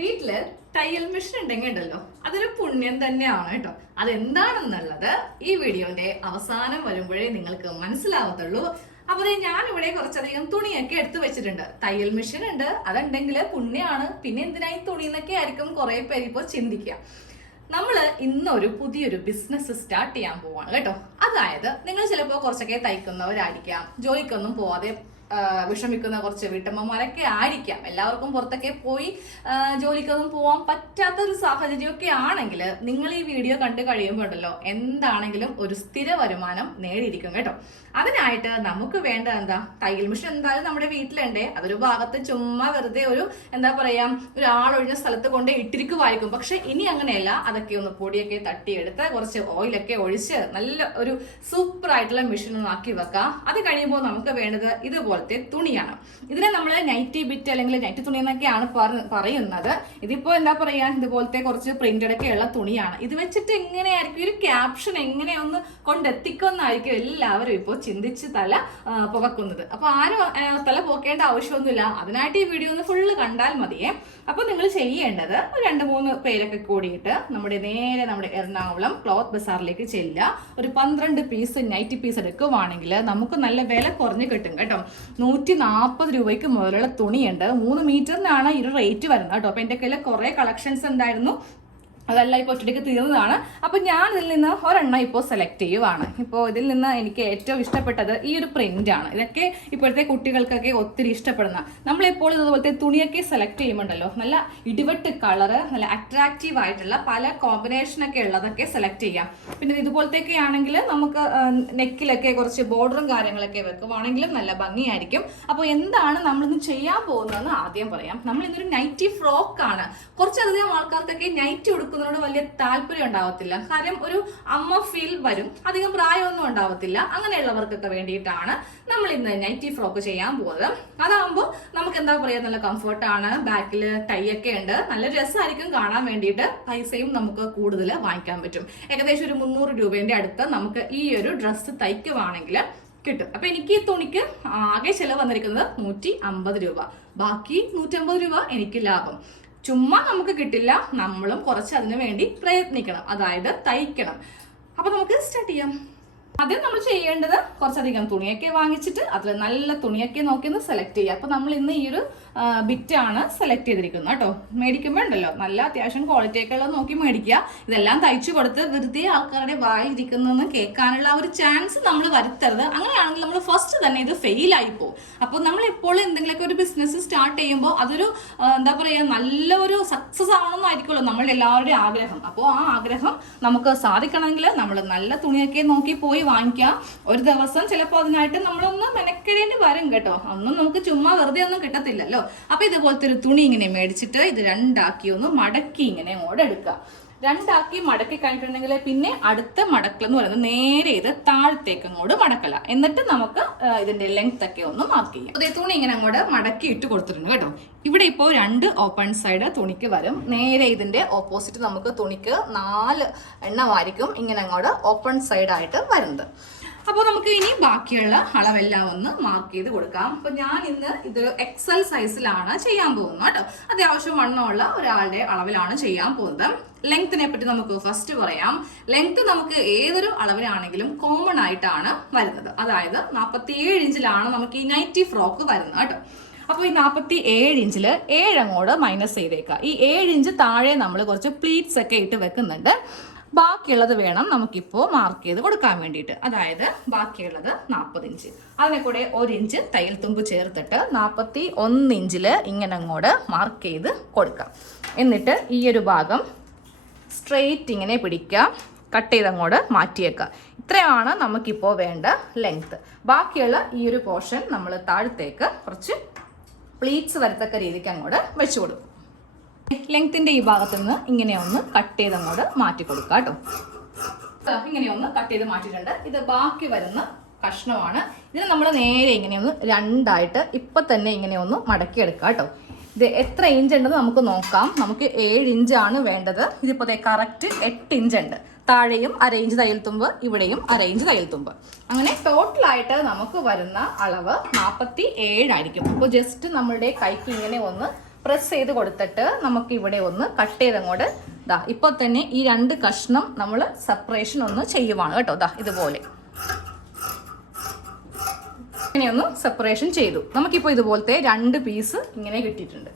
വീട്ടില് തയ്യൽ മെഷീൻ ഉണ്ടെങ്കിൽ ഉണ്ടല്ലോ അതൊരു പുണ്യം തന്നെയാണ് കേട്ടോ. അതെന്താണെന്നുള്ളത് ഈ വീഡിയോന്റെ അവസാനം വരുമ്പോഴേ നിങ്ങൾക്ക് മനസ്സിലാവത്തുള്ളൂ. അപ്പൊ ഞാനിവിടെ കുറച്ചധികം തുണിയൊക്കെ എടുത്തു വെച്ചിട്ടുണ്ട്. തയ്യൽ മെഷീൻ ഉണ്ട്, അതുണ്ടെങ്കിൽ പുണ്യാണ്. പിന്നെ എന്തിനായി തുണി എന്നൊക്കെ ആയിരിക്കും കുറെ പേര് ഇപ്പോൾ ചിന്തിക്കുക. നമ്മള് ഇന്നൊരു പുതിയൊരു ബിസിനസ് സ്റ്റാർട്ട് ചെയ്യാൻ പോവാണ് കേട്ടോ. അതായത് നിങ്ങൾ ചിലപ്പോൾ കുറച്ചൊക്കെ തയ്ക്കുന്നവരായിരിക്കാം, ജോലിക്കൊന്നും പോവാതെ വിഷമിക്കുന്ന കുറച്ച് വീട്ടമ്മമാരൊക്കെ ആയിരിക്കാം. എല്ലാവർക്കും പുറത്തൊക്കെ പോയി ജോലിക്കൊന്നും പോകാൻ പറ്റാത്തൊരു സാഹചര്യമൊക്കെ ആണെങ്കിൽ നിങ്ങൾ ഈ വീഡിയോ കണ്ടു കഴിയുമ്പോൾ ഉണ്ടല്ലോ എന്താണെങ്കിലും ഒരു സ്ഥിര വരുമാനം നേടിയിരിക്കും കേട്ടോ. അതിനായിട്ട് നമുക്ക് വേണ്ട എന്താ, തയ്യൽ മെഷീൻ എന്തായാലും നമ്മുടെ വീട്ടിലുണ്ടേ. അതൊരു ഭാഗത്ത് ചുമ്മാ വെറുതെ ഒരു എന്താ പറയാ ഒരാളൊഴിഞ്ഞ സ്ഥലത്ത് കൊണ്ട് ഇട്ടിരിക്കുമായിരിക്കും. പക്ഷെ ഇനി അങ്ങനെയല്ല, അതൊക്കെ ഒന്ന് പൊടിയൊക്കെ തട്ടിയെടുത്ത് കുറച്ച് ഓയിലൊക്കെ ഒഴിച്ച് നല്ല ഒരു സൂപ്പർ ആയിട്ടുള്ള മെഷീൻ ഒന്ന് ആക്കി വെക്കാം. അത് കഴിയുമ്പോൾ നമുക്ക് വേണ്ടത് ഇതുപോലത്തെ തുണിയാണ്. ഇതിനെ നമ്മൾ നൈറ്റി ബിറ്റ് അല്ലെങ്കിൽ നൈറ്റി തുണി എന്നൊക്കെയാണ് പറയുന്നത്. ഇതിപ്പോ എന്താ പറയാ ഇതുപോലത്തെ കുറച്ച് പ്രിന്റഡ് ഒക്കെ ഉള്ള തുണിയാണ്. ഇത് വെച്ചിട്ട് എങ്ങനെയായിരിക്കും ഒരു ക്യാപ്ഷൻ എങ്ങനെയൊന്ന് കൊണ്ടെത്തിക്കുമെന്നായിരിക്കും എല്ലാവരും ഇപ്പോൾ ചിന്തിച്ച് തല പുകക്കുന്നത്. അപ്പൊ ആരും തല പോക്കേണ്ട ആവശ്യമൊന്നുമില്ല. അതിനായിട്ട് ഈ വീഡിയോ ഒന്ന് ഫുള്ള് കണ്ടാൽ മതിയേ. അപ്പൊ നിങ്ങൾ ചെയ്യേണ്ടത് 2-3 പേരൊക്കെ കൂടിയിട്ട് നേരെ നമ്മുടെ എറണാകുളം ക്ലോത്ത് ബസാറിലേക്ക് ചെല്ലുക. ഒരു 12 പീസ് നൈറ്റി പീസ് എടുക്കുവാണെങ്കിൽ നമുക്ക് നല്ല വില കുറഞ്ഞ് കിട്ടും കേട്ടോ. 140 രൂപയ്ക്ക് മുതലുള്ള തുണിയുണ്ട്. 3 മീറ്ററിനാണ് ഈ റേറ്റ് വരുന്നത് കേട്ടോ. അപ്പൊ എന്റെ കയ്യിൽ കുറെ കളക്ഷൻസ് ഉണ്ടായിരുന്നു, അതെല്ലാം ഇപ്പോൾ ഒറ്റയ്ക്ക് തീർന്നതാണ്. അപ്പോൾ ഞാൻ ഇതിൽ നിന്ന് ഒരെണ്ണം ഇപ്പോൾ സെലക്ട് ചെയ്യുവാണ്. ഇപ്പോൾ ഇതിൽ നിന്ന് എനിക്ക് ഏറ്റവും ഇഷ്ടപ്പെട്ടത് ഈ ഒരു പ്രിൻ്റാണ്. ഇതൊക്കെ ഇപ്പോഴത്തെ കുട്ടികൾക്കൊക്കെ ഒത്തിരി ഇഷ്ടപ്പെടുന്ന. നമ്മളിപ്പോൾ ഇതുപോലത്തെ തുണിയൊക്കെ സെലക്ട് ചെയ്യുമ്പോണ്ടല്ലോ നല്ല ഇടിവെട്ട് കളറ്, നല്ല അട്രാക്റ്റീവ് ആയിട്ടുള്ള പല കോമ്പിനേഷനൊക്കെ ഉള്ളതൊക്കെ സെലക്ട് ചെയ്യാം. പിന്നെ ഇതുപോലത്തെയൊക്കെ ആണെങ്കിൽ നമുക്ക് നെക്കിലൊക്കെ കുറച്ച് ബോർഡറും കാര്യങ്ങളൊക്കെ വെക്കുവാണെങ്കിലും നല്ല ഭംഗിയായിരിക്കും. അപ്പോൾ എന്താണ് നമ്മളിന്ന് ചെയ്യാൻ പോകുന്നതെന്ന് ആദ്യം പറയാം. നമ്മളിന്നൊരു നൈറ്റി ഫ്രോക്കാണ്. കുറച്ചധികം ആൾക്കാർക്കൊക്കെ നൈറ്റി ഉടുക്കുന്നതിനോട് വലിയ താല്പര്യം ഉണ്ടാവത്തില്ല. കാര്യം ഒരു അമ്മ ഫീൽ വരും, അധികം പ്രായമൊന്നും ഉണ്ടാവത്തില്ല. അങ്ങനെയുള്ളവർക്കൊക്കെ വേണ്ടിയിട്ടാണ് നമ്മൾ ഇന്ന് നൈറ്റി ഫ്രോക്ക് ചെയ്യാൻ പോകുന്നത്. അതാകുമ്പോൾ നമുക്ക് എന്താ പറയാ നല്ല കംഫർട്ടാണ്. ബാക്കിൽ ടൈ ഒക്കെ ഉണ്ട്, നല്ല രസമായിരിക്കും കാണാൻ വേണ്ടിയിട്ട്. പൈസയും നമുക്ക് കൂടുതൽ വാങ്ങിക്കാൻ പറ്റും. ഏകദേശം ഒരു 300 രൂപേന്റെ അടുത്ത് നമുക്ക് ഈ ഒരു ഡ്രസ്സ് തയ്ക്കുവാണെങ്കിൽ കിട്ടും. അപ്പൊ എനിക്ക് ഈ തുണിക്ക് ആകെ ചെലവ് വന്നിരിക്കുന്നത് 150 രൂപ. ബാക്കി 150 രൂപ എനിക്ക് ലാഭം. ചുമ്മാ നമുക്ക് കിട്ടില്ല, നമ്മളും കുറച്ച് അതിനു വേണ്ടി പ്രയത്നിക്കണം, അതായത് തയ്ക്കണം. അപ്പൊ നമുക്ക് സ്റ്റാർട്ട് ചെയ്യാം. ആദ്യം നമ്മൾ ചെയ്യേണ്ടത് കുറച്ചധികം തുണിയൊക്കെ വാങ്ങിച്ചിട്ട് അതിൽ നല്ല തുണിയൊക്കെ നോക്കി ഒന്ന് സെലക്ട് ചെയ്യുക. അപ്പൊ നമ്മൾ ഇന്ന് ഈ ഒരു ബിറ്റാണ് സെലക്ട് ചെയ്തിരിക്കുന്നത് കേട്ടോ. മേടിക്കുമ്പോൾ ഉണ്ടല്ലോ നല്ല അത്യാവശ്യം ക്വാളിറ്റി ഒക്കെ ഉള്ളത് നോക്കി മേടിക്കുക. ഇതെല്ലാം തയ്ച്ചു കൊടുത്ത് വെറുതെ ആൾക്കാരുടെ വായിലിരിക്കുന്നതെന്ന് കേൾക്കാനുള്ള ഒരു ചാൻസ് നമ്മൾ വരുത്തരുത്. അങ്ങനെയാണെങ്കിൽ നമ്മൾ ഫസ്റ്റ് തന്നെ ഇത് ഫെയിലായി പോകും. അപ്പോൾ നമ്മൾ എപ്പോഴും എന്തെങ്കിലുമൊക്കെ ഒരു ബിസിനസ് സ്റ്റാർട്ട് ചെയ്യുമ്പോൾ അതൊരു എന്താ പറയുക നല്ലൊരു സക്സസ് ആവണമെന്നായിരിക്കുമല്ലോ നമ്മളുടെ എല്ലാവരുടെയും ആഗ്രഹം. അപ്പോൾ ആ ആഗ്രഹം നമുക്ക് സാധിക്കണമെങ്കിൽ നമ്മൾ നല്ല തുണിയൊക്കെ നോക്കി പോയി വാങ്ങിക്കുക. ഒരു ദിവസം ചിലപ്പോൾ അതിനായിട്ട് നമ്മളൊന്ന് മെനക്കെടേണ്ടി വരും കേട്ടോ. ഒന്നും നമുക്ക് ചുമ്മാ വെറുതെ ഒന്നും കിട്ടത്തില്ലല്ലോ. അപ്പൊ ഇതുപോലത്തെ ഒരു തുണി ഇങ്ങനെ മേടിച്ചിട്ട് ഇത് രണ്ടാക്കി ഒന്ന് മടക്കി ഇങ്ങനെ അങ്ങോട്ട് എടുക്കുക. രണ്ടാക്കി മടക്കി കഴിഞ്ഞിട്ടുണ്ടെങ്കിൽ പിന്നെ അടുത്ത മടക്കലെന്ന് പറയുന്നത് നേരെ ഇത് താഴത്തേക്ക് അങ്ങോട്ട് മടക്കല. എന്നിട്ട് നമുക്ക് ഇതിന്റെ ലെങ്ത് ഒക്കെ ഒന്ന് മാർക്ക് ചെയ്യാം. അതേ തുണി ഇങ്ങനെ അങ്ങോട്ട് മടക്കി ഇട്ട് കൊടുത്തിട്ടുണ്ട് കേട്ടോ. ഇവിടെ ഇപ്പോൾ 2 ഓപ്പൺ സൈഡ് തുണിക്ക് വരും. നേരെ ഇതിന്റെ ഓപ്പോസിറ്റ് നമുക്ക് തുണിക്ക് 4 എണ്ണമായിരിക്കും ഇങ്ങനെ അങ്ങോട്ട് ഓപ്പൺ സൈഡ് ആയിട്ട് വരുന്നത്. അപ്പോൾ നമുക്ക് ഇനി ബാക്കിയുള്ള അളവെല്ലാം ഒന്ന് മാർക്ക് ചെയ്ത് കൊടുക്കാം. അപ്പൊ ഞാൻ ഇന്ന് ഇതൊരു XL സൈസിലാണ് ചെയ്യാൻ പോകുന്നത് കേട്ടോ. അത്യാവശ്യം വണ്ണമുള്ള ഒരാളുടെ അളവിലാണ് ചെയ്യാൻ പോകുന്നത്. ലെങ്ത്തിനെ പറ്റി നമുക്ക് ഫസ്റ്റ് പറയാം. ലെങ്ത് നമുക്ക് ഏതൊരു അളവിലാണെങ്കിലും കോമൺ ആയിട്ടാണ് വരുന്നത്. അതായത് 47 ഇഞ്ചിലാണ് നമുക്ക് ഈ നൈറ്റി ഫ്രോക്ക് വരുന്നത് കേട്ടോ. അപ്പോൾ ഈ 47 ഇഞ്ചിൽ 7 അങ്ങോട്ട് മൈനസ് ചെയ്തേക്കാം. ഈ 7 ഇഞ്ച് താഴെ നമ്മൾ കുറച്ച് പ്ലീറ്റ്സ് ഒക്കെ ഇട്ട് വെക്കുന്നുണ്ട്. ബാക്കിയുള്ളത് വേണം നമുക്കിപ്പോൾ മാർക്ക് ചെയ്ത് കൊടുക്കാൻ വേണ്ടിയിട്ട്. അതായത് ബാക്കിയുള്ളത് 40 ഇഞ്ച്. അതിനെ കൂടെ 1 ഇഞ്ച് തയ്യൽ തുമ്പ് ചേർത്തിട്ട് 41 ഇഞ്ചിൽ ഇങ്ങനെ അങ്ങോട്ട് മാർക്ക് ചെയ്ത് കൊടുക്കാം. എന്നിട്ട് ഈ ഒരു ഭാഗം സ്ട്രെയിറ്റ് ഇങ്ങനെ പിടിക്കുക, കട്ട് ചെയ്ത് അങ്ങോട്ട് മാറ്റിയേക്കുക. ഇത്രയാണ് നമുക്കിപ്പോൾ വേണ്ട ലെങ്ത്. ബാക്കിയുള്ള ഈ ഒരു പോർഷൻ നമ്മൾ താഴത്തേക്ക് കുറച്ച് പ്ലീറ്റ്സ് വരത്തക്ക രീതിക്ക് അങ്ങോട്ട് വെച്ച് കൊടുക്കും. ലെങ്ത്തിന്റെ ഈ ഭാഗത്ത് നിന്ന് ഇങ്ങനെ ഒന്ന് കട്ട് ചെയ്ത് അങ്ങോട്ട് മാറ്റി കൊടുക്കുക കേട്ടോ. ഇങ്ങനെ ഒന്ന് കട്ട് ചെയ്ത് മാറ്റിയിട്ടുണ്ട്. ഇത് ബാക്കി വരുന്ന കഷ്ണമാണ്. ഇതിന് നമ്മൾ നേരെ ഇങ്ങനെ ഒന്ന് രണ്ടായിട്ട് ഇപ്പൊ തന്നെ ഇങ്ങനെ ഒന്ന് മടക്കി എടുക്കുക കേട്ടോ. ഇത് എത്ര ഇഞ്ച് ഉണ്ടെന്ന് നമുക്ക് നോക്കാം. നമുക്ക് 7 ഇഞ്ചാണ് വേണ്ടത്. ഇതിപ്പോ കറക്റ്റ് 8 ഇഞ്ച് ഉണ്ട്. താഴെയും 1/2 ഇഞ്ച് തയ്യൽ തുമ്പ്, ഇവിടെയും 1/2 ഇഞ്ച് തയ്യൽ തുമ്പ്. അങ്ങനെ ടോട്ടലായിട്ട് നമുക്ക് വരുന്ന അളവ് 47 ആയിരിക്കും. അപ്പോൾ ജസ്റ്റ് നമ്മളുടെ കൈക്ക് ഇങ്ങനെ ഒന്ന് പ്രസ് ചെയ്ത് കൊടുത്തിട്ട് നമുക്ക് ഇവിടെ ഒന്ന് കട്ട് ചെയ്തങ്ങോട്ട് ഇപ്പൊ തന്നെ ഈ 2 കഷ്ണം നമ്മൾ സെപ്പറേഷൻ ഒന്ന് ചെയ്യുവാണ് കേട്ടോ. ഇതുപോലെ ഇങ്ങനെയൊന്ന് സെപ്പറേഷൻ ചെയ്തു. നമുക്കിപ്പോൾ ഇതുപോലത്തെ 2 പീസ് ഇങ്ങനെ കിട്ടിയിട്ടുണ്ട്.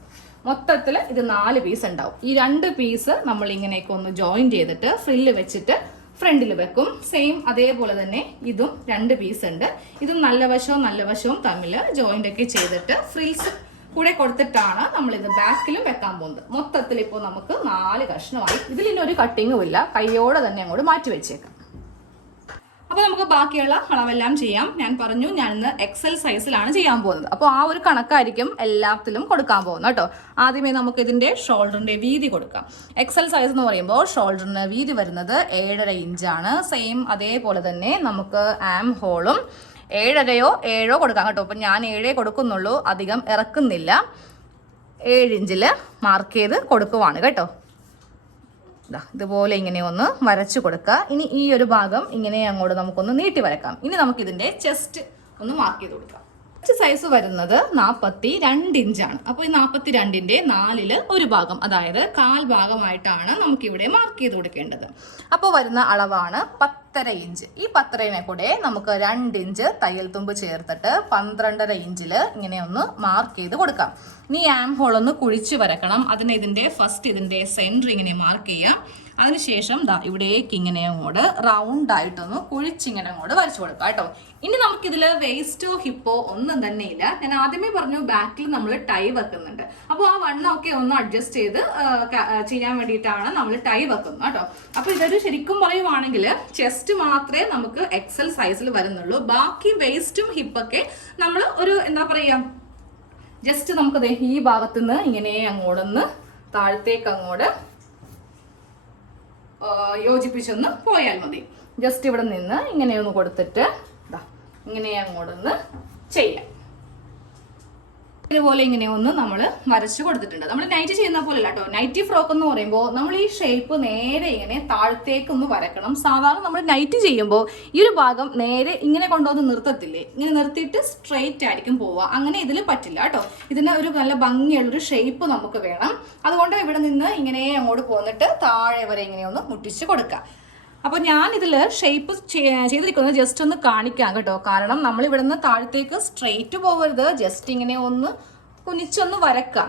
മൊത്തത്തിൽ ഇത് 4 പീസ് ഉണ്ടാവും. ഈ 2 പീസ് നമ്മൾ ഇങ്ങനെയൊക്കെ ഒന്ന് ജോയിൻ ചെയ്തിട്ട് ഫ്രില്ല് വെച്ചിട്ട് ഫ്രണ്ടിൽ വെക്കും. സെയിം അതേപോലെ തന്നെ ഇതും 2 പീസ് ഉണ്ട്. ഇതും നല്ല വശവും തമ്മിൽ ജോയിന്റ് ഒക്കെ ചെയ്തിട്ട് ഫ്രിൽസ് കൂടെ കൊടുത്തിട്ടാണ് നമ്മളിത് ബാക്കിലും വെക്കാൻ പോകുന്നത്. മൊത്തത്തിൽ ഇപ്പോൾ നമുക്ക് 4 കഷ്ണമായി. ഇതിലൊരു കട്ടിങ്ങും ഇല്ല, കൈയോടെ തന്നെ അങ്ങോട്ട് മാറ്റി വെച്ചേക്കാം. അപ്പോൾ നമുക്ക് ബാക്കിയുള്ള അളവെല്ലാം ചെയ്യാം. ഞാൻ പറഞ്ഞു ഞാൻ ഇന്ന് എക്സൽ സൈസിലാണ് ചെയ്യാൻ പോകുന്നത്. അപ്പോൾ ആ ഒരു കണക്കായിരിക്കും എല്ലാത്തിലും കൊടുക്കാൻ പോകുന്നത് കേട്ടോ. ആദ്യമേ നമുക്ക് ഇതിൻ്റെ ഷോൾഡറിൻ്റെ വീതി കൊടുക്കാം. എക്സൽ സൈസ് എന്ന് പറയുമ്പോൾ ഷോൾഡറിന് വീതി വരുന്നത് 7.5 ഇഞ്ചാണ്. സെയിം അതേപോലെ തന്നെ നമുക്ക് ആം ഹോളും 7.5 7 കൊടുക്കാം കേട്ടോ. അപ്പം ഞാൻ 7 കൊടുക്കുന്നുള്ളൂ, അധികം ഇറക്കുന്നില്ല. 7 ഇഞ്ചിൽ മാർക്ക് ചെയ്ത് കൊടുക്കുവാണ് കേട്ടോ. ഇതുപോലെ ഇങ്ങനെ ഒന്ന് വരച്ചു കൊടുക്കുക. ഇനി ഈ ഒരു ഭാഗം ഇങ്ങനെ അങ്ങോട്ട് നമുക്കൊന്ന് നീട്ടി വരക്കാം. ഇനി നമുക്കിതിൻ്റെ ചെസ്റ്റ് ഒന്ന് മാർക്ക് ചെയ്ത് കൊടുക്കാം. ചെസ്റ്റ് സൈസ് വരുന്നത് 42 ഇഞ്ചാണ്. അപ്പോൾ ഈ 42ന്റെ 4ൽ 1 ഭാഗം, അതായത് 1/4 ഭാഗമായിട്ടാണ് നമുക്കിവിടെ മാർക്ക് ചെയ്ത് കൊടുക്കേണ്ടത്. അപ്പോൾ വരുന്ന അളവാണ് 10.5 ഇഞ്ച്. ഈ 10.5നെ കൂടെ നമുക്ക് 2 ഇഞ്ച് തയ്യൽ തുമ്പ് ചേർത്തിട്ട് 12.5 ഇഞ്ചിൽ ഇങ്ങനെ ഒന്ന് മാർക്ക് ചെയ്ത് കൊടുക്കാം. ഇനി ആം ഹോൾ ഒന്ന് കുഴിച്ച് വരക്കണം. അതിന് ഇതിൻ്റെ സെൻറ്റർ ഇങ്ങനെ മാർക്ക് ചെയ്യാം. അതിനുശേഷം ഇവിടേക്ക് ഇങ്ങനെ അങ്ങോട്ട് റൗണ്ട് ആയിട്ടൊന്ന് കുഴിച്ചിങ്ങനെ അങ്ങോട്ട് വരച്ചു കൊടുക്കാം കേട്ടോ. ഇനി നമുക്കിതിൽ വേസ്റ്റോ ഹിപ്പോ ഒന്നും തന്നെ ഇല്ല. ഞാൻ ആദ്യമേ പറഞ്ഞു ബാക്കിൽ നമ്മൾ ടൈ വെക്കുന്നുണ്ട്. അപ്പോൾ ആ വണ്ണമൊക്കെ ഒന്ന് അഡ്ജസ്റ്റ് ചെയ്ത് ചെയ്യാൻ വേണ്ടിയിട്ടാണ് നമ്മൾ ടൈ വെക്കുന്നത് കേട്ടോ. അപ്പോൾ ഇതൊരു ശരിക്കും പറയുവാണെങ്കിൽ ചെസ്റ്റ് മാത്രമേ നമുക്ക് എക്സൽ സൈസിൽ വരുന്നുള്ളൂ. ബാക്കി വേസ്റ്റും ഹിപ്പൊക്കെ നമ്മൾ ഒരു എന്താ പറയുക, ജസ്റ്റ് നമുക്ക് ഈ ഭാഗത്തുനിന്ന് ഇങ്ങനെ അങ്ങോട്ടൊന്ന് താഴത്തേക്ക് അങ്ങോട്ട് യോജിപ്പിച്ചൊന്ന് പോയാൽ മതി. ജസ്റ്റ് ഇവിടെ നിന്ന് ഇങ്ങനെയൊന്ന് കൊടുത്തിട്ട് ഇങ്ങനെ അങ്ങോട്ടൊന്ന് ചെയ്യാം. ഇതുപോലെ ഇങ്ങനെ ഒന്ന് നമ്മൾ വരച്ചു കൊടുത്തിട്ടുണ്ട്. നമ്മൾ നൈറ്റി ചെയ്യുന്ന പോലെ അല്ല കേട്ടോ. നൈറ്റി ഫ്രോക്ക് എന്ന് പറയുമ്പോൾ നമ്മൾ ഈ ഷേപ്പ് നേരെ ഇങ്ങനെ താഴത്തേക്ക് ഒന്ന് വരക്കണം. സാധാരണ നമ്മൾ നൈറ്റി ചെയ്യുമ്പോൾ ഈ ഒരു ഭാഗം നേരെ ഇങ്ങനെ കൊണ്ടുവന്ന് നിർത്തത്തില്ലേ, ഇങ്ങനെ നിർത്തിയിട്ട് സ്ട്രെയിറ്റ് ആയിരിക്കും പോവുക. അങ്ങനെ ഇതിൽ പറ്റില്ല കേട്ടോ. ഇതിന് ഒരു നല്ല ഭംഗിയുള്ളൊരു ഷേപ്പ് നമുക്ക് വേണം. അതുകൊണ്ട് ഇവിടെ നിന്ന് ഇങ്ങനെ അങ്ങോട്ട് പോന്നിട്ട് താഴെ വരെ ഇങ്ങനെ ഒന്ന് മുട്ടിച്ച് കൊടുക്കുക. അപ്പോൾ ഞാനിതിൽ ഷേപ്പ് ചെയ്തിരിക്കുന്നത് ജസ്റ്റ് ഒന്ന് കാണിക്കാം കേട്ടോ. കാരണം നമ്മൾ ഇവിടെ നിന്ന് താഴത്തേക്ക് സ്ട്രെയിറ്റ് പോകരുത്, ജസ്റ്റ് ഇങ്ങനെ ഒന്ന് കുനിച്ചൊന്ന് വരക്കാം.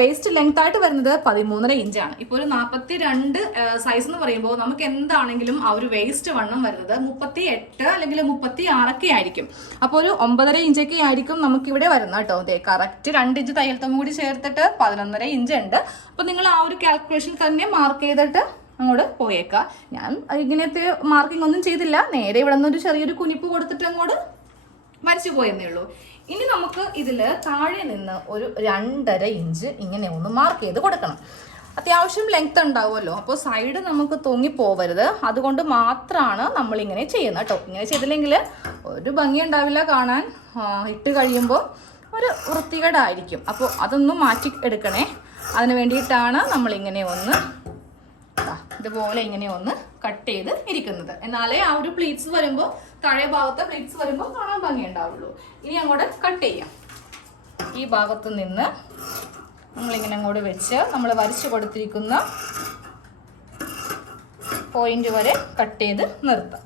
വേസ്റ്റ് ലെങ്ത് ആയിട്ട് വരുന്നത് 13.5 ഇഞ്ചാണ്. ഇപ്പോൾ ഒരു 42 സൈസ് എന്ന് പറയുമ്പോൾ നമുക്ക് എന്താണെങ്കിലും ആ ഒരു വേസ്റ്റ് വണ്ണം വരുന്നത് 38 അല്ലെങ്കിൽ 36 ഒക്കെ ആയിരിക്കും. അപ്പോൾ ഒരു 9.5 ഇഞ്ചൊക്കെ ആയിരിക്കും നമുക്കിവിടെ വരുന്നത് കേട്ടോ. അതെ, കറക്റ്റ് 2 ഇഞ്ച് തയ്യൽ തുമ്പ് കൂടി ചേർത്തിട്ട് 11.5 ഇഞ്ച് ഉണ്ട്. അപ്പോൾ നിങ്ങൾ ആ ഒരു കാൽക്കുലേഷൻ തന്നെ മാർക്ക് ചെയ്തിട്ട് അങ്ങോട്ട് പോയേക്കാം. ഞാൻ ഇങ്ങനത്തെ മാർക്കിംഗ് ഒന്നും ചെയ്തില്ല, നേരെ ഇവിടെ നിന്നൊരു ചെറിയൊരു കുനിപ്പ് കൊടുത്തിട്ട് അങ്ങോട്ട് വരച്ചു പോയെന്നേ ഉള്ളൂ. ഇനി നമുക്ക് ഇതിൽ താഴെ നിന്ന് ഒരു 2.5 ഇഞ്ച് ഇങ്ങനെ ഒന്ന് മാർക്ക് ചെയ്ത് കൊടുക്കണം. അത്യാവശ്യം ലെങ്ത് ഉണ്ടാവുമല്ലോ, അപ്പോൾ സൈഡ് നമുക്ക് തൂങ്ങിപ്പോവരുത്. അതുകൊണ്ട് മാത്രമാണ് നമ്മളിങ്ങനെ ചെയ്യുന്നത് കേട്ടോ. ഇങ്ങനെ ചെയ്തില്ലെങ്കിൽ ഒരു ഭംഗി ഉണ്ടാവില്ല കാണാൻ, ഇട്ട് കഴിയുമ്പോൾ ഒരു വൃത്തികേടായിരിക്കും. അപ്പോൾ അതൊന്നും മാറ്റി എടുക്കണേ. അതിന് വേണ്ടിയിട്ടാണ് നമ്മളിങ്ങനെ ഒന്ന് ഇതുപോലെ ഇങ്ങനെ ഒന്ന് കട്ട് ചെയ്ത് ഇരിക്കുന്നത്. എന്നാലേ ആ ഒരു പ്ലീറ്റ്സ് വരുമ്പോൾ, താഴെ ഭാഗത്തെ പ്ലീറ്റ്സ് വരുമ്പോൾ കാണാൻ ഭംഗി ഉണ്ടാവുള്ളൂ. ഇനി അങ്ങോട്ട് കട്ട് ചെയ്യാം. ഈ ഭാഗത്ത് നിന്ന് നമ്മളിങ്ങനെ അങ്ങോട്ട് വെച്ച് നമ്മൾ വരച്ചു കൊടുത്തിരിക്കുന്ന പോയിന്റ് വരെ കട്ട് ചെയ്ത് നിർത്താം.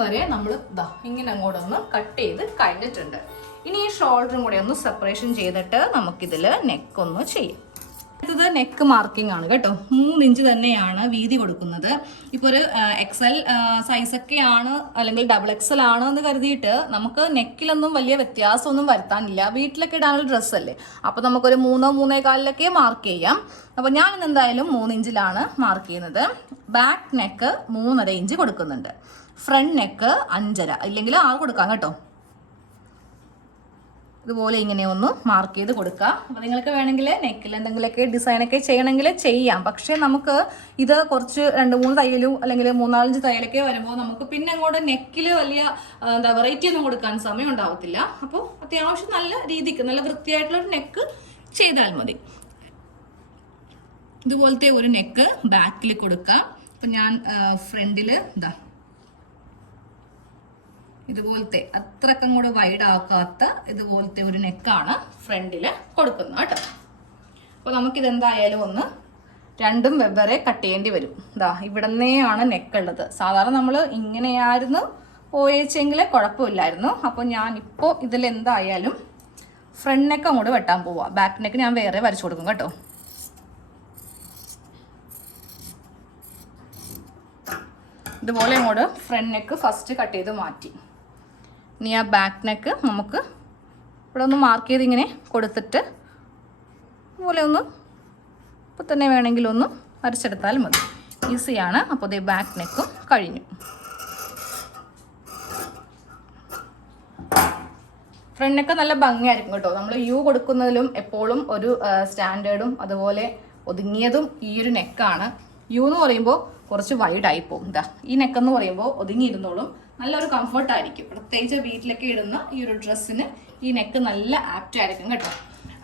വരെ നമ്മൾ ഇങ്ങനെ അങ്ങോട്ടൊന്ന് കട്ട് ചെയ്ത് കഴിഞ്ഞിട്ടുണ്ട്. ഇനി ഈ ഷോൾഡറും കൂടെ ഒന്ന് സെപ്പറേഷൻ ചെയ്തിട്ട് നമുക്കിതിൽ നെക്കൊന്ന് ചെയ്യാം. അടുത്തത് നെക്ക് മാർക്കിംഗ് ആണ് കേട്ടോ. 3 ഇഞ്ച് തന്നെയാണ് വീതി കൊടുക്കുന്നത്. ഇപ്പോൾ ഒരു എക്സൽ സൈസൊക്കെയാണ് അല്ലെങ്കിൽ ഡബിൾ എക്സൽ ആണ് എന്ന് കരുതിയിട്ട് നമുക്ക് നെക്കിലൊന്നും വലിയ വ്യത്യാസമൊന്നും വരുത്താനില്ല. വീട്ടിലൊക്കെ ഇടാനുള്ള ഡ്രസ്സല്ലേ, അപ്പോൾ നമുക്കൊരു 3 3.25 മാർക്ക് ചെയ്യാം. അപ്പോൾ ഞാൻ എന്തായാലും 3 ഇഞ്ചിലാണ് മാർക്ക് ചെയ്യുന്നത്. ബാക്ക് നെക്ക് 3.5 ഇഞ്ച് കൊടുക്കുന്നുണ്ട്. ഫ്രണ്ട് നെക്ക് 5.5 ഇല്ലെങ്കിൽ 6 കൊടുക്കാം കേട്ടോ. ഇതുപോലെ ഇങ്ങനെ ഒന്ന് മാർക്ക് ചെയ്ത് കൊടുക്കുക. അപ്പോൾ നിങ്ങൾക്ക് വേണമെങ്കിൽ നെക്കിൽ എന്തെങ്കിലുമൊക്കെ ഡിസൈനൊക്കെ ചെയ്യണമെങ്കിൽ ചെയ്യാം. പക്ഷേ നമുക്ക് ഇത് കുറച്ച് 2-3 തയ്യലും അല്ലെങ്കിൽ 3-4 തയ്യലൊക്കെ വരുമ്പോൾ നമുക്ക് പിന്നെ അങ്ങോട്ട് നെക്കിൽ വലിയ വെറൈറ്റി ഒന്നും കൊടുക്കാൻ സമയം ഉണ്ടാവത്തില്ല. അപ്പോൾ അത്യാവശ്യം നല്ല രീതിക്ക് നല്ല വൃത്തിയായിട്ടുള്ളൊരു നെക്ക് ചെയ്താൽ മതി. ഇതുപോലത്തെ ഒരു നെക്ക് ബാക്കിൽ കൊടുക്കാം. അപ്പം ഞാൻ ഫ്രണ്ടിൽ ഇതാ ഇതുപോലത്തെ അത്രക്കും കൂടെ വൈഡ് ആക്കാത്ത ഇതുപോലത്തെ ഒരു നെക്കാണ് ഫ്രണ്ടിൽ കൊടുക്കുന്നത് കേട്ടോ. അപ്പോൾ നമുക്കിതെന്തായാലും ഒന്ന് രണ്ടും വെവ്വേറെ കട്ട് ചെയ്യേണ്ടി വരും. ഇതാ ഇവിടുന്നേയാണ് നെക്കുള്ളത്. സാധാരണ നമ്മൾ ഇങ്ങനെയായിരുന്നു പോയെങ്കിൽ കുഴപ്പമില്ലായിരുന്നു. അപ്പോൾ ഞാനിപ്പോൾ ഇതിലെന്തായാലും ഫ്രണ്ട് നെക്ക് അങ്ങോട്ട് വെട്ടാൻ പോവാം. ബാക്ക് നെക്ക് ഞാൻ വേറെ വരച്ചു കൊടുക്കും കേട്ടോ. ഇതുപോലെ അങ്ങോട്ട് ഫ്രണ്ട് നെക്ക് ഫസ്റ്റ് കട്ട് ചെയ്ത് മാറ്റി. ഇനി ആ ബാക്ക് നെക്ക് നമുക്ക് ഇവിടെ ഒന്ന് മാർക്ക് ചെയ്ത് ഇങ്ങനെ കൊടുത്തിട്ട് ഇതുപോലെ ഒന്ന് ഇപ്പോൾ തന്നെ വേണമെങ്കിൽ ഒന്ന് വരച്ചെടുത്താലും മതി. ഈസിയാണ്. അപ്പോൾ ദേ ബാക്ക് നെക്കും കഴിഞ്ഞു. ഫ്രണ്ട് നെക്ക് നല്ല ഭംഗിയായിരിക്കും കേട്ടോ. നമ്മൾ യു കൊടുക്കുന്നതിലും എപ്പോഴും ഒരു സ്റ്റാൻഡേർഡും അതുപോലെ ഒതുങ്ങിയതും ഈ ഒരു നെക്കാണ്. യു എന്ന് പറയുമ്പോൾ കുറച്ച് വൈഡായി പോകും. ഇതാ ഈ നെക്കെന്ന് പറയുമ്പോൾ ഒതുങ്ങിയിരുന്നോളും, നല്ലൊരു കംഫർട്ടായിരിക്കും. പ്രത്യേകിച്ച് വീട്ടിലൊക്കെ ഇടുന്ന ഈ ഒരു ഡ്രസ്സിന് ഈ നെക്ക് നല്ല ആപ്റ്റ് ആയിരിക്കും കേട്ടോ.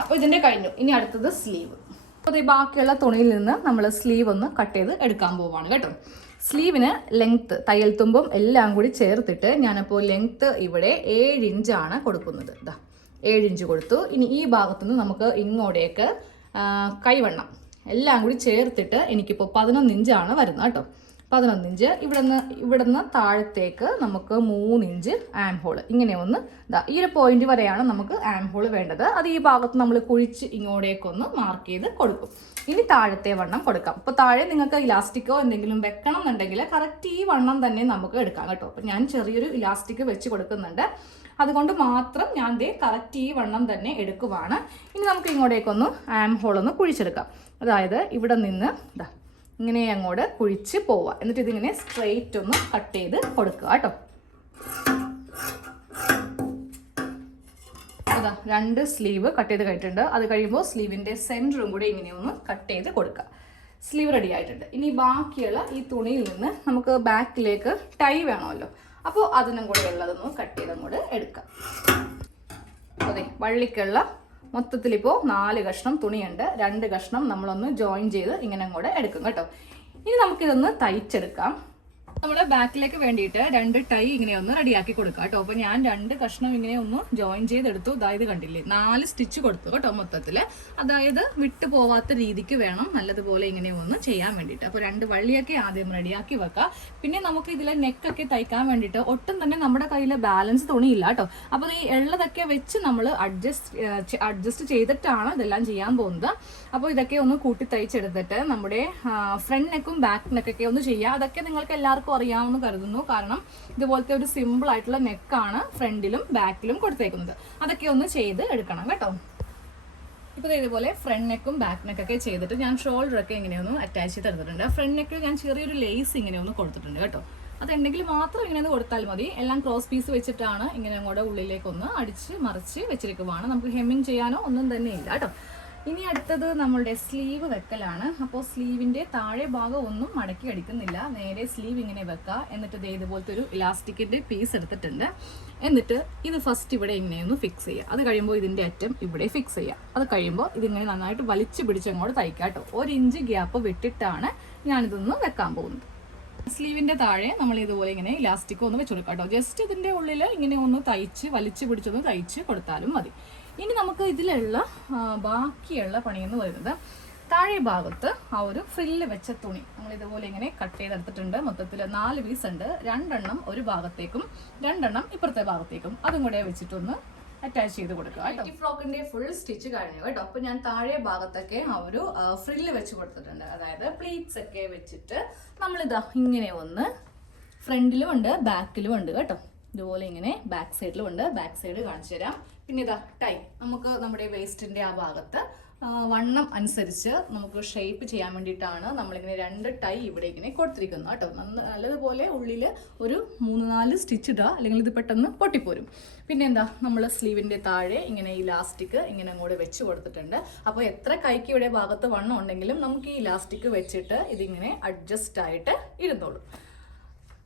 അപ്പോൾ ഇതിൻ്റെ കഴിഞ്ഞു. ഇനി അടുത്തത് സ്ലീവ്. അപ്പോൾ ഈ ബാക്കിയുള്ള തുണിയിൽ നിന്ന് നമ്മൾ സ്ലീവ് ഒന്ന് കട്ട് ചെയ്ത് എടുക്കാൻ പോവുകയാണ് കേട്ടോ. സ്ലീവിന് ലെങ്ത്ത് തയ്യൽ തുമ്പും എല്ലാം കൂടി ചേർത്തിട്ട് ഞാനപ്പോൾ ലെങ്ത്ത് ഇവിടെ 7 ഇഞ്ചാണ് കൊടുക്കുന്നത്. ഇതാ 7 ഇഞ്ച് കൊടുത്തു. ഇനി ഈ ഭാഗത്തുനിന്ന് നമുക്ക് ഇങ്ങോട്ടേക്ക് കൈവണ്ണം എല്ലാം കൂടി ചേർത്തിട്ട് എനിക്കിപ്പോൾ 11 ഇഞ്ചാണ് വരുന്നത് കേട്ടോ. 11 ഇഞ്ച്. ഇവിടുന്ന് താഴത്തേക്ക് നമുക്ക് 3 ഇഞ്ച് ആം ഹോൾ ഇങ്ങനെ ഒന്ന് ഇതാ ഈ ഒരു പോയിന്റ് വരെയാണ് നമുക്ക് ആം ഹോൾ വേണ്ടത്. അത് ഈ ഭാഗത്ത് നമ്മൾ കുഴിച്ച് ഇങ്ങോട്ടേക്കൊന്ന് മാർക്ക് ചെയ്ത് കൊടുക്കും. ഇനി താഴത്തെ വണ്ണം കൊടുക്കാം. അപ്പോൾ താഴെ നിങ്ങൾക്ക് ഇലാസ്റ്റിക്കോ എന്തെങ്കിലും വെക്കണം എന്നുണ്ടെങ്കിൽ കറക്റ്റ് ഈ വണ്ണം തന്നെ നമുക്ക് എടുക്കാം കേട്ടോ. അപ്പോൾ ഞാൻ ചെറിയൊരു ഇലാസ്റ്റിക് വെച്ച് കൊടുക്കുന്നുണ്ട്. അതുകൊണ്ട് മാത്രം ഞാൻ ദേ കറക്റ്റ് ഈ വണ്ണം തന്നെ എടുക്കുവാണ്. ഇനി നമുക്ക് ഇങ്ങോട്ടേക്കൊന്ന് ആം ഹോൾ ഒന്ന് കുഴിച്ചെടുക്കാം. അതായത് ഇവിടെ നിന്ന് ഇതാ ഇങ്ങനെ അങ്ങോട്ട് കുഴിച്ച് പോവുക. എന്നിട്ട് ഇതിങ്ങനെ സ്ട്രെയിറ്റ് ഒന്ന് കട്ട് ചെയ്ത് കൊടുക്കുക കേട്ടോ. അതാ 2 സ്ലീവ് കട്ട് ചെയ്ത് കഴിഞ്ഞിട്ടുണ്ട്. അത് കഴിയുമ്പോൾ സ്ലീവിൻ്റെ സെൻറ്ററും കൂടി ഇങ്ങനെ ഒന്ന് കട്ട് ചെയ്ത് കൊടുക്കുക. സ്ലീവ് റെഡി ആയിട്ടുണ്ട്. ഇനി ബാക്കിയുള്ള ഈ തുണിയിൽ നിന്ന് നമുക്ക് ബാക്കിലേക്ക് ടൈ വേണമല്ലോ. അപ്പോൾ അതിനും കൂടെ ഉള്ളതൊന്ന് കട്ട് ചെയ്ത് അങ്ങോട്ട് എടുക്കാം. അതെ വള്ളിക്കുള്ള മൊത്തത്തിലിപ്പോൾ 4 കഷ്ണം തുണിയുണ്ട്. 2 കഷ്ണം നമ്മളൊന്ന് ജോയിൻ ചെയ്ത് ഇങ്ങനെ അങ്ങോട്ട് എടുക്കും കേട്ടോ. ഇനി നമുക്കിതൊന്ന് തയ്ച്ചെടുക്കാം. നമ്മൾ ബാക്കിലേക്ക് വേണ്ടിയിട്ട് 2 ടൈ ഇങ്ങനെ ഒന്ന് റെഡിയാക്കി കൊടുക്കാം കേട്ടോ. അപ്പോൾ ഞാൻ 2 കഷ്ണം ഇങ്ങനെ ഒന്ന് ജോയിൻ ചെയ്തെടുത്തു. അതായത് കണ്ടില്ലേ 4 സ്റ്റിച്ച് കൊടുത്തു കേട്ടോ മൊത്തത്തിൽ. അതായത് വിട്ടു പോവാത്ത രീതിക്ക് വേണം നല്ലതുപോലെ ഇങ്ങനെ ഒന്ന് ചെയ്യാൻ വേണ്ടിയിട്ട്. അപ്പോൾ 2 വള്ളിയൊക്കെ ആദ്യം റെഡിയാക്കി വെക്കാം. പിന്നെ നമുക്ക് ഇതിലെ നെക്കൊക്കെ തയ്ക്കാൻ വേണ്ടിയിട്ട് ഒട്ടും തന്നെ നമ്മുടെ കയ്യിൽ ബാലൻസ് തുണിയില്ല കേട്ടോ. അപ്പോൾ ഈ ഉള്ളതൊക്കെ വെച്ച് നമ്മൾ അഡ്ജസ്റ്റ് ചെയ്തിട്ടാണ് ഇതെല്ലാം ചെയ്യാൻ പോകുന്നത്. അപ്പോൾ ഇതൊക്കെ ഒന്ന് കൂട്ടി തയ്ച്ചെടുത്തിട്ട് നമ്മുടെ ഫ്രണ്ട് നെക്കും ബാക്ക് നെക്കൊക്കെ ഒന്ന് ചെയ്യുക. അതൊക്കെ നിങ്ങൾക്ക് എല്ലാവർക്കും അറിയാമെന്ന് കരുതുന്നു. കാരണം ഇതുപോലത്തെ ഒരു സിമ്പിൾ ആയിട്ടുള്ള നെക്കാണ് ഫ്രണ്ടിലും ബാക്കിലും കൊടുത്തേക്കുന്നത്. അതൊക്കെ ഒന്ന് ചെയ്ത് എടുക്കണം കേട്ടോ. ഇപ്പോൾ ഇതുപോലെ ഫ്രണ്ട് നെക്കും ബാക്ക് നെക്കൊക്കെ ചെയ്തിട്ട് ഞാൻ ഷോൾഡറൊക്കെ ഇങ്ങനെയൊന്ന് അറ്റാച്ച് ചെയ്തെടുത്തിട്ടുണ്ട്. ഫ്രണ്ട് നെക്കിൽ ഞാൻ ചെറിയൊരു ലേസ് ഇങ്ങനെ ഒന്ന് കൊടുത്തിട്ടുണ്ട് കേട്ടോ. അതുണ്ടെങ്കിൽ മാത്രം ഇങ്ങനെ ഒന്ന് കൊടുത്താൽ മതി. എല്ലാം ക്രോസ് പീസ് വെച്ചിട്ടാണ് ഇങ്ങനെ അങ്ങോട്ട് ഉള്ളിലേക്കൊന്ന് അടിച്ച് മറിച്ച് വെച്ചിരിക്കുവാണ്. നമുക്ക് ഹെമ്മിങ് ചെയ്യാനോ ഒന്നും തന്നെ ഇല്ല കേട്ടോ. ഇനി അടുത്തത് നമ്മളുടെ സ്ലീവ് വെക്കലാണ്. അപ്പോൾ സ്ലീവിൻ്റെ താഴെ ഭാഗം ഒന്നും മടക്കി അടിക്കുന്നില്ല. നേരെ സ്ലീവ് ഇങ്ങനെ വെക്കുക. എന്നിട്ട് ഇതുപോലത്തെ ഒരു ഇലാസ്റ്റിക്കിൻ്റെ പീസ് എടുത്തിട്ടുണ്ട്. എന്നിട്ട് ഇത് ഫസ്റ്റ് ഇവിടെ ഇങ്ങനെയൊന്ന് ഫിക്സ് ചെയ്യുക. അത് കഴിയുമ്പോൾ ഇതിൻ്റെ അറ്റം ഇവിടെ ഫിക്സ് ചെയ്യുക. അത് കഴിയുമ്പോൾ ഇതിങ്ങനെ നന്നായിട്ട് വലിച്ചു പിടിച്ചങ്ങോട്ട് തയ്ക്കുക കേട്ടോ. 1 ഇഞ്ച് ഗ്യാപ്പ് വിട്ടിട്ടാണ് ഞാനിതൊന്ന് വെക്കാൻ പോകുന്നത്. സ്ലീവിൻ്റെ താഴെ നമ്മൾ ഇതുപോലെ ഇങ്ങനെ ഇലാസ്റ്റിക് ഒന്ന് വെച്ച് കൊടുക്കാം കേട്ടോ. ജസ്റ്റ് ഇതിൻ്റെ ഉള്ളിൽ ഇങ്ങനെ ഒന്ന് തയ്ച്ച് വലിച്ചു പിടിച്ചൊന്ന് തയ്ച്ച് കൊടുത്താലും മതി. ഇനി നമുക്ക് ഇതിലുള്ള ബാക്കിയുള്ള പണിയെന്ന് പറയുന്നത് താഴെ ഭാഗത്ത് ആ ഒരു ഫ്രില്ല് വെച്ച തുണി നമ്മൾ ഇതുപോലെ ഇങ്ങനെ കട്ട് ചെയ്തെടുത്തിട്ടുണ്ട്. മൊത്തത്തിൽ 4 പീസ് ഉണ്ട്. 2 എണ്ണം ഒരു ഭാഗത്തേക്കും 2 എണ്ണം ഇപ്പുറത്തെ ഭാഗത്തേക്കും അതും കൂടെ വെച്ചിട്ടൊന്ന് അറ്റാച്ച് ചെയ്ത് കൊടുക്കുക. ഈ ഫ്രോക്കിന്റെ ഫുൾ സ്റ്റിച്ച് കഴിഞ്ഞു കേട്ടോ. അപ്പോൾ ഞാൻ താഴെ ഭാഗത്തൊക്കെ ആ ഒരു ഫ്രില്ല് വെച്ച് കൊടുത്തിട്ടുണ്ട്. അതായത് പ്ലീറ്റ്സ് ഒക്കെ വെച്ചിട്ട് നമ്മളിതാ ഇങ്ങനെ ഒന്ന് ഫ്രണ്ടിലും ഉണ്ട് ബാക്കിലും ഉണ്ട് കേട്ടോ. ഇതുപോലെ ഇങ്ങനെ ബാക്ക് സൈഡിലും ഉണ്ട്. ബാക്ക് സൈഡ് കാണിച്ചു തരാം. പിന്നെ ഇതാ ടൈ നമുക്ക് നമ്മുടെ വേസ്റ്റിൻ്റെ ആ ഭാഗത്ത് വണ്ണം അനുസരിച്ച് നമുക്ക് ഷേപ്പ് ചെയ്യാൻ വേണ്ടിയിട്ടാണ് നമ്മളിങ്ങനെ 2 ടൈ ഇവിടെ ഇങ്ങനെ കൊടുത്തിരിക്കുന്നത് കേട്ടോ. നല്ലതുപോലെ ഉള്ളിൽ ഒരു 3-4 സ്റ്റിച്ച് ഇടുക, അല്ലെങ്കിൽ ഇത് പെട്ടെന്ന് പൊട്ടിപ്പോരും. പിന്നെ എന്താ നമ്മൾ സ്ലീവിൻ്റെ താഴെ ഇങ്ങനെ ഇലാസ്റ്റിക് ഇങ്ങനെ അങ്ങോട്ട് വെച്ച് കൊടുത്തിട്ടുണ്ട്. അപ്പോൾ എത്ര കൈക്ക് ഇവിടെ ഭാഗത്ത് വണ്ണം ഉണ്ടെങ്കിലും നമുക്ക് ഈ ഇലാസ്റ്റിക് വെച്ചിട്ട് ഇതിങ്ങനെ അഡ്ജസ്റ്റ് ആയിട്ട് ഇരുന്നോളൂ.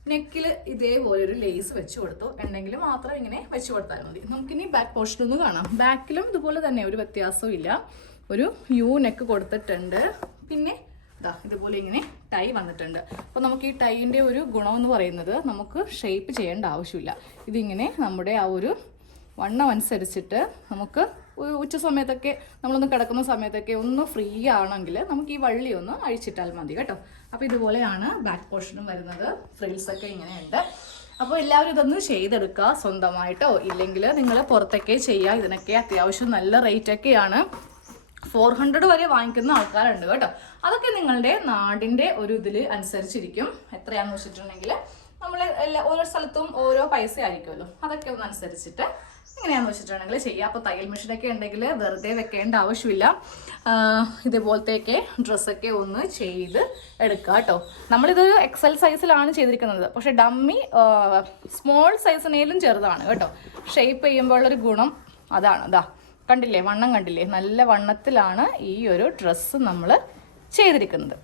നെക്കിൽ ഇതേപോലെ ഒരു ലേസ് വെച്ച് കൊടുത്തു ഉണ്ടെങ്കിൽ മാത്രം ഇങ്ങനെ വെച്ച് കൊടുത്താൽ മതി. നമുക്കിനി ബാക്ക് പോർഷനൊന്ന് കാണാം. ബാക്കിലും ഇതുപോലെ തന്നെ ഒരു വ്യത്യാസവും ഇല്ല. ഒരു യു നെക്ക് കൊടുത്തിട്ടുണ്ട്. പിന്നെ ഇതാ ഇതുപോലെ ഇങ്ങനെ ടൈ വന്നിട്ടുണ്ട്. അപ്പോൾ നമുക്ക് ഈ ടൈൻ്റെ ഒരു ഗുണമെന്ന് പറയുന്നത് നമുക്ക് ഷേപ്പ് ചെയ്യേണ്ട ആവശ്യമില്ല. ഇതിങ്ങനെ നമ്മുടെ ആ ഒരു വണ്ണം അനുസരിച്ചിട്ട് നമുക്ക് ഉച്ച സമയത്തൊക്കെ നമ്മളൊന്ന് കിടക്കുന്ന സമയത്തൊക്കെ ഒന്ന് ഫ്രീ ആണെങ്കിൽ നമുക്ക് ഈ വള്ളി ഒന്ന് അഴിച്ചിട്ടാൽ മതി കേട്ടോ. അപ്പോൾ ഇതുപോലെയാണ് ബാക്ക് പോർഷനും വരുന്നത്. ഫ്രിൽസൊക്കെ ഇങ്ങനെയുണ്ട്. അപ്പോൾ എല്ലാവരും ഇതൊന്ന് ചെയ്തെടുക്കുക സ്വന്തമായിട്ടോ, ഇല്ലെങ്കിൽ നിങ്ങൾ പുറത്തൊക്കെ ചെയ്യുക. ഇതിനൊക്കെ അത്യാവശ്യം നല്ല റേറ്റൊക്കെയാണ്. 400 വരെ വാങ്ങിക്കുന്ന ആൾക്കാരുണ്ട് കേട്ടോ. അതൊക്കെ നിങ്ങളുടെ നാടിൻ്റെ ഒരു ഇതിൽ അനുസരിച്ചിരിക്കും. എത്രയാണെന്ന് വെച്ചിട്ടുണ്ടെങ്കിൽ നമ്മൾ ഓരോ സ്ഥലത്തും ഓരോ പൈസ ആയിരിക്കുമല്ലോ, അതൊക്കെ ഒന്ന് അനുസരിച്ചിട്ട് എങ്ങനെയാണെന്ന് വെച്ചിട്ടുണ്ടെങ്കിൽ ചെയ്യുക. അപ്പോൾ തയ്യൽ മെഷീനൊക്കെ ഉണ്ടെങ്കിൽ വെറുതെ വെക്കേണ്ട ആവശ്യമില്ല. ഇതുപോലത്തെയൊക്കെ ഡ്രസ്സൊക്കെ ഒന്ന് ചെയ്ത് എടുക്കുക കേട്ടോ. നമ്മളിത് എക്സൽ സൈസിലാണ് ചെയ്തിരിക്കുന്നത്, പക്ഷേ ഡമ്മി സ്മോൾ സൈസിനേലും ചെറുതാണ് കേട്ടോ. ഷേപ്പ് ചെയ്യുമ്പോഴുള്ളൊരു ഗുണം അതാണ്. അതാ കണ്ടില്ലേ, വണ്ണം കണ്ടില്ലേ, നല്ല വണ്ണത്തിലാണ് ഈ ഒരു ഡ്രസ്സ് നമ്മൾ ചെയ്തിരിക്കുന്നത്.